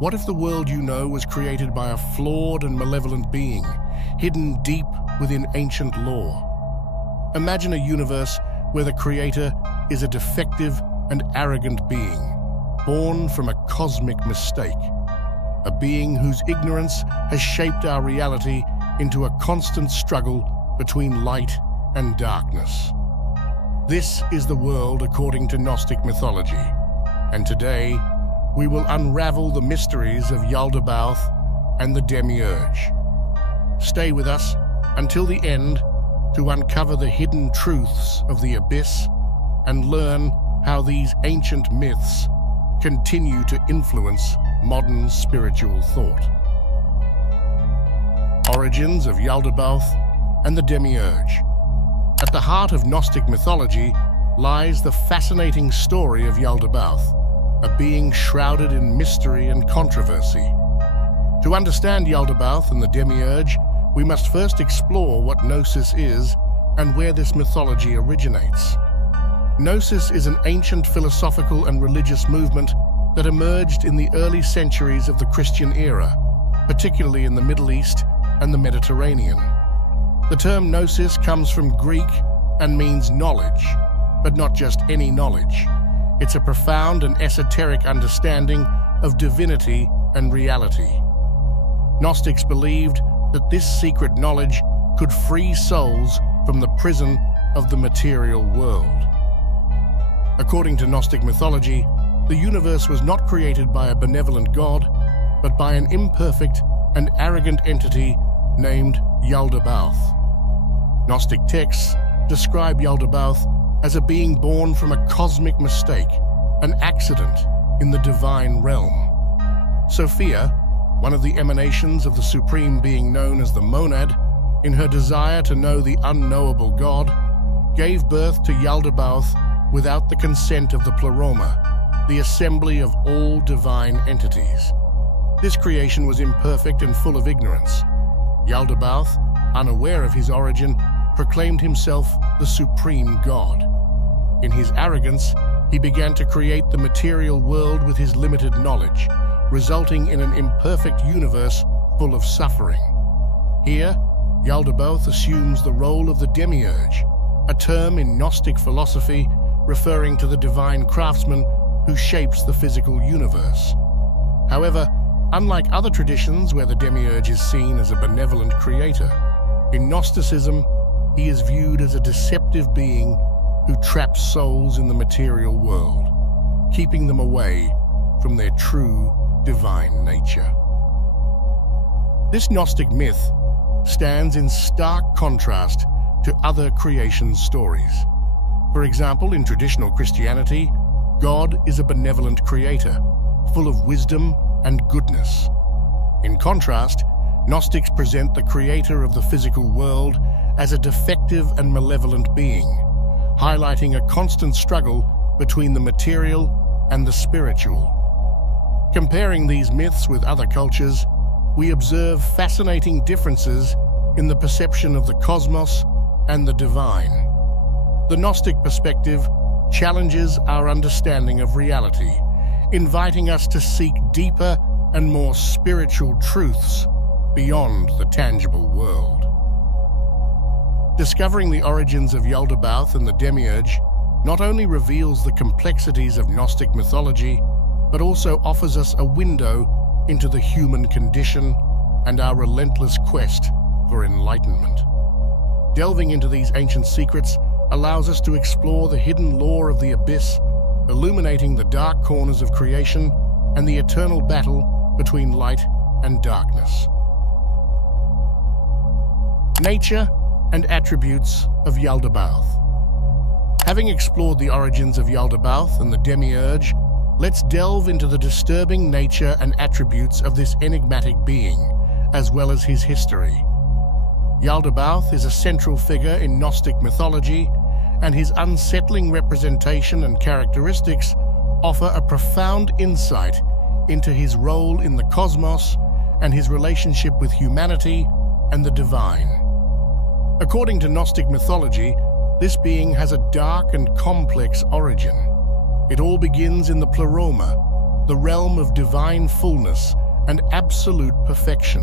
What if the world you know was created by a flawed and malevolent being, hidden deep within ancient lore? Imagine a universe where the creator is a defective and arrogant being, born from a cosmic mistake. A being whose ignorance has shaped our reality into a constant struggle between light and darkness. This is the world according to Gnostic mythology, and today we will unravel the mysteries of Yaldabaoth and the Demiurge. Stay with us until the end to uncover the hidden truths of the abyss and learn how these ancient myths continue to influence modern spiritual thought. Origins of Yaldabaoth and the Demiurge. At the heart of Gnostic mythology lies the fascinating story of Yaldabaoth, a being shrouded in mystery and controversy. To understand Yaldabaoth and the Demiurge, we must first explore what Gnosis is and where this mythology originates. Gnosis is an ancient philosophical and religious movement that emerged in the early centuries of the Christian era, particularly in the Middle East and the Mediterranean. The term Gnosis comes from Greek and means knowledge, but not just any knowledge. It's a profound and esoteric understanding of divinity and reality. Gnostics believed that this secret knowledge could free souls from the prison of the material world. According to Gnostic mythology, the universe was not created by a benevolent god, but by an imperfect and arrogant entity named Yaldabaoth. Gnostic texts describe Yaldabaoth as a being born from a cosmic mistake, an accident in the divine realm. Sophia, one of the emanations of the supreme being known as the Monad, in her desire to know the unknowable God, gave birth to Yaldabaoth without the consent of the Pleroma, the assembly of all divine entities. This creation was imperfect and full of ignorance. Yaldabaoth, unaware of his origin, proclaimed himself the supreme god. In his arrogance, he began to create the material world with his limited knowledge, resulting in an imperfect universe full of suffering. Here, Yaldabaoth assumes the role of the Demiurge, a term in Gnostic philosophy referring to the divine craftsman who shapes the physical universe. However, unlike other traditions where the Demiurge is seen as a benevolent creator, in Gnosticism, he is viewed as a deceptive being who traps souls in the material world, keeping them away from their true divine nature. This Gnostic myth stands in stark contrast to other creation stories. For example, in traditional Christianity, God is a benevolent creator, full of wisdom and goodness. In contrast, Gnostics present the creator of the physical world as a defective and malevolent being, highlighting a constant struggle between the material and the spiritual. Comparing these myths with other cultures, we observe fascinating differences in the perception of the cosmos and the divine. The Gnostic perspective challenges our understanding of reality, inviting us to seek deeper and more spiritual truths beyond the tangible world. Discovering the origins of Yaldabaoth and the Demiurge not only reveals the complexities of Gnostic mythology, but also offers us a window into the human condition and our relentless quest for enlightenment. Delving into these ancient secrets allows us to explore the hidden lore of the abyss, illuminating the dark corners of creation and the eternal battle between light and darkness. Nature and attributes of Yaldabaoth. Having explored the origins of Yaldabaoth and the Demiurge, let's delve into the disturbing nature and attributes of this enigmatic being, as well as his history. Yaldabaoth is a central figure in Gnostic mythology, and his unsettling representation and characteristics offer a profound insight into his role in the cosmos and his relationship with humanity and the divine. According to Gnostic mythology, this being has a dark and complex origin. It all begins in the Pleroma, the realm of divine fullness and absolute perfection.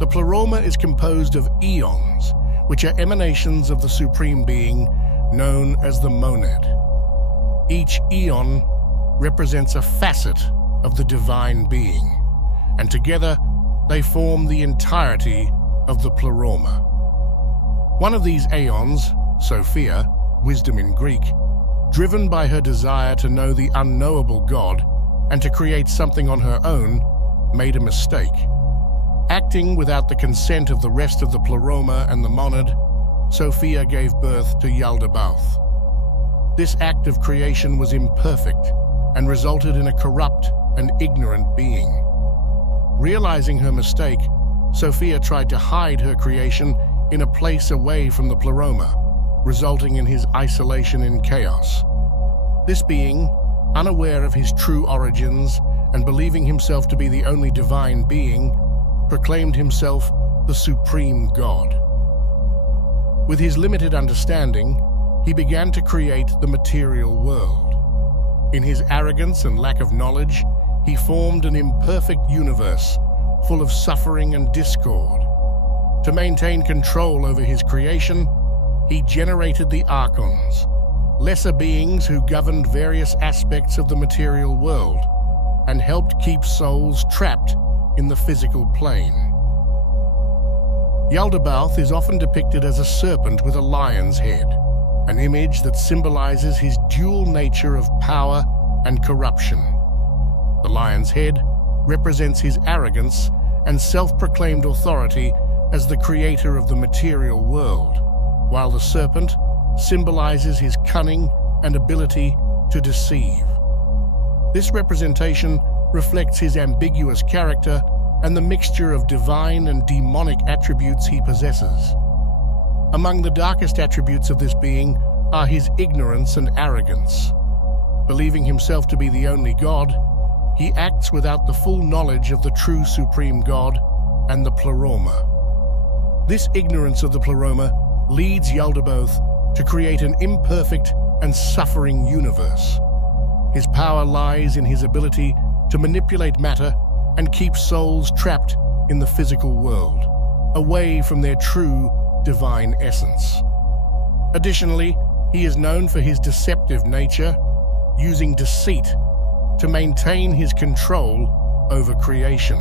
The pleroma is composed of eons, which are emanations of the Supreme Being, known as the monad. Each eon represents a facet of the divine being, and together they form the entirety of the pleroma. One of these aeons, Sophia, wisdom in Greek, driven by her desire to know the unknowable God and to create something on her own, made a mistake. Acting without the consent of the rest of the pleroma and the monad, Sophia gave birth to Yaldabaoth. This act of creation was imperfect and resulted in a corrupt and ignorant being. Realizing her mistake, Sophia tried to hide her creation in a place away from the pleroma, resulting in his isolation in chaos. This being, unaware of his true origins and believing himself to be the only divine being, proclaimed himself the Supreme God. With his limited understanding, he began to create the material world. In his arrogance and lack of knowledge, he formed an imperfect universe full of suffering and discord. To maintain control over his creation, he generated the archons, lesser beings who governed various aspects of the material world and helped keep souls trapped in the physical plane. Yaldabaoth is often depicted as a serpent with a lion's head, an image that symbolizes his dual nature of power and corruption. The lion's head represents his arrogance and self-proclaimed authority as the creator of the material world, while the serpent symbolizes his cunning and ability to deceive. This representation reflects his ambiguous character and the mixture of divine and demonic attributes he possesses. Among the darkest attributes of this being are his ignorance and arrogance. Believing himself to be the only God, he acts without the full knowledge of the true Supreme God and the pleroma. This ignorance of the pleroma leads Yaldabaoth to create an imperfect and suffering universe. His power lies in his ability to manipulate matter and keep souls trapped in the physical world, away from their true divine essence. Additionally, he is known for his deceptive nature, using deceit to maintain his control over creation.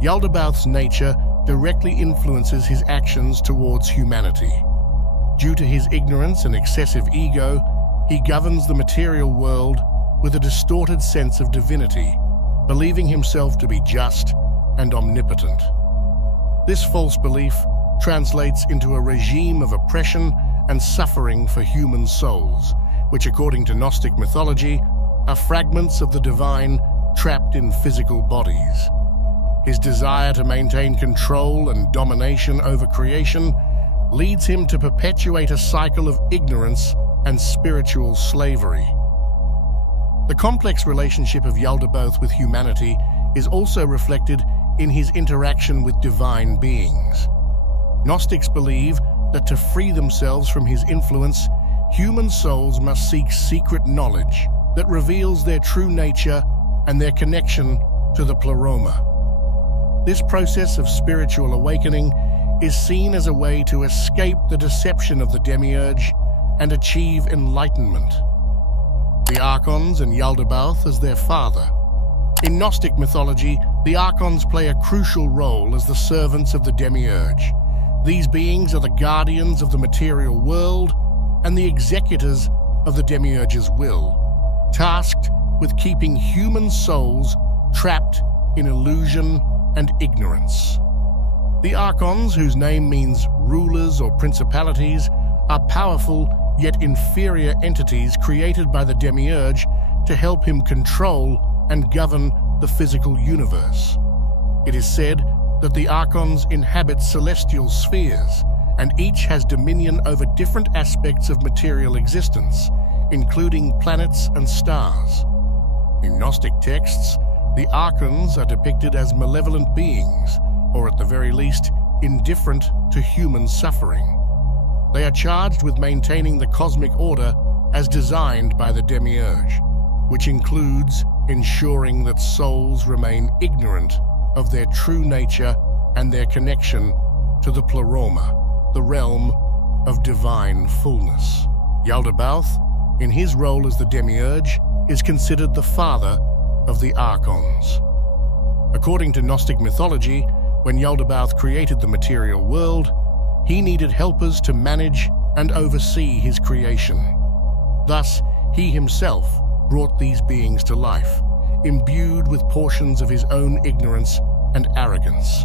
Yaldabaoth's nature directly influences his actions towards humanity. Due to his ignorance and excessive ego, he governs the material world with a distorted sense of divinity, believing himself to be just and omnipotent. This false belief translates into a regime of oppression and suffering for human souls, which, according to Gnostic mythology, are fragments of the divine trapped in physical bodies. His desire to maintain control and domination over creation leads him to perpetuate a cycle of ignorance and spiritual slavery. The complex relationship of Yaldabaoth with humanity is also reflected in his interaction with divine beings. Gnostics believe that to free themselves from his influence, human souls must seek secret knowledge that reveals their true nature and their connection to the pleroma. This process of spiritual awakening is seen as a way to escape the deception of the Demiurge and achieve enlightenment. The archons and Yaldabaoth as their father. In Gnostic mythology, the archons play a crucial role as the servants of the Demiurge. These beings are the guardians of the material world and the executors of the Demiurge's will, tasked with keeping human souls trapped in illusion and ignorance. The archons, whose name means rulers or principalities, are powerful yet inferior entities created by the Demiurge to help him control and govern the physical universe. It is said that the archons inhabit celestial spheres, and each has dominion over different aspects of material existence, including planets and stars. In Gnostic texts, the archons are depicted as malevolent beings, or at the very least, indifferent to human suffering. They are charged with maintaining the cosmic order as designed by the Demiurge, which includes ensuring that souls remain ignorant of their true nature and their connection to the pleroma, the realm of divine fullness. Yaldabaoth, in his role as the Demiurge, is considered the father of the archons. According to Gnostic mythology, when Yaldabaoth created the material world, he needed helpers to manage and oversee his creation. Thus, he himself brought these beings to life, imbued with portions of his own ignorance and arrogance.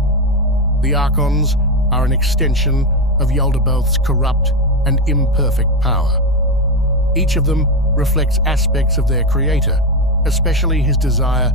The archons are an extension of Yaldabaoth's corrupt and imperfect power. Each of them reflects aspects of their creator, especially his desire